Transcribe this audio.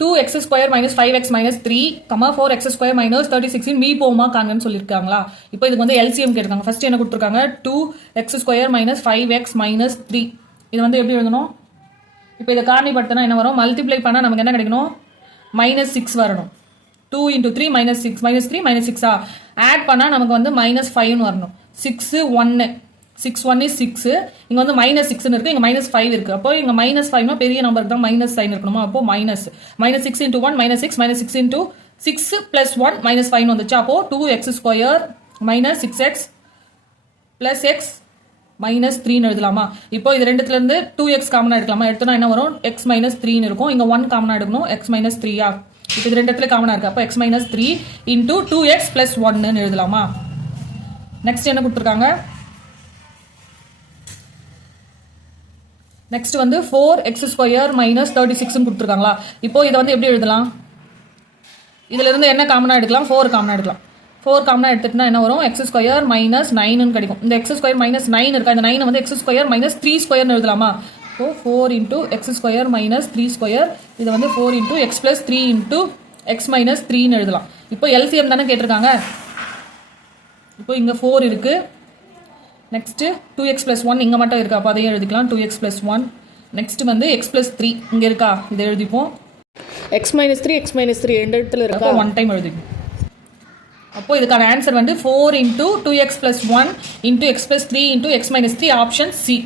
2x square minus 5x minus 3 4x square minus 36 me போமா காங்கன்னு சொல்லியிருக்காங்களா. இப்போ இதுக்கு வந்து எல்சிஎம் கேட்டிருக்காங்க. ஃபர்ஸ்ட் என்ன கொடுத்துருக்காங்க, 2x square minus 5x minus 3. இது வந்து எப்படி எழுதணும், இப்போ இதை காரணிப்படுத்தினா என்ன வரும், மல்டிப்ளை பண்ணால் நமக்கு என்ன கிடைக்கணும், -6 வரணும். 2 × 3 -6 -3 -6 ஆட் பண்ணால் நமக்கு வந்து -5 வரணும். 6 1 6 1 is 6. இங்கே வந்து -6 இருக்கு, இங்கே -5 இருக்கு. அப்போ இங்கே -5 பெரிய நம்பருக்கு தான் மைனஸ் சைன் இருக்கணுமா. அப்போ -6 × 1 -6 -6 × 6 + 1 -5 வந்துச்சு. அப்போ 2x square minus 6x + x -3 எழுதலாமா. இப்போ இது ரெண்டுத்துல இருந்து 2x காமனா எடுக்கலாமா. எடுத்தோம்னா என்ன வரும், x -3 இருக்கும். இங்க 1 காமனா எடுக்கணும், x -3 இப்போ இது ரெண்டுத்துல காமனா இருக்கு. அப்போ x -3 × 2x + 1 எழுதலாமா. நெக்ஸ்ட் என்ன கொடுத்துருக்காங்க, நெக்ஸ்ட் வந்து 4x ஸ்கொயர் மைனஸ் 36 கொடுத்துருக்காங்களா. இப்போ இதை வந்து எப்படி எழுதலாம், இதுல இருந்து என்ன காமனா எடுக்கலாம், 4 காமனா எடுக்கலாம். 4 காமனா எடுத்துட்டுனா என்ன வரும், x ஸ்கொயர் மைனஸ் 9 கிடைக்கும். இந்த x ஸ்கொயர் மைனஸ் 9 இருக்கா, இந்த 9 வந்து x ஸ்கொயர் மைனஸ் 3 ஸ்கொயர்னு எழுதலாமா. இப்போ 4 × x ஸ்கொயர் மைனஸ் 3 ஸ்கொயர், இது வந்து 4 × x + 3 × x - 3ன்னு எழுதலாம். இப்போ எல்சிஎம் தானே கேட்டிருக்காங்க. இப்போ இங்க 4 இருக்கு. நெக்ஸ்ட் 2x + 1 இங்க மட்டும் இருக்கா, அப்போ அதையும் எழுதிக்கலாம், 2x + 1. நெக்ஸ்ட் வந்து x + 3 இங்க இருக்கா, இதை எழுதிப்போம். x - 3 x - 3 ரெண்டு இடத்துல இருக்கா, 1 டைம் எழுதிப்போம். அப்போ இதுக்கான ஆன்சர் வந்து 4 × 2x + 1 × x + 3 × x - 3 option C.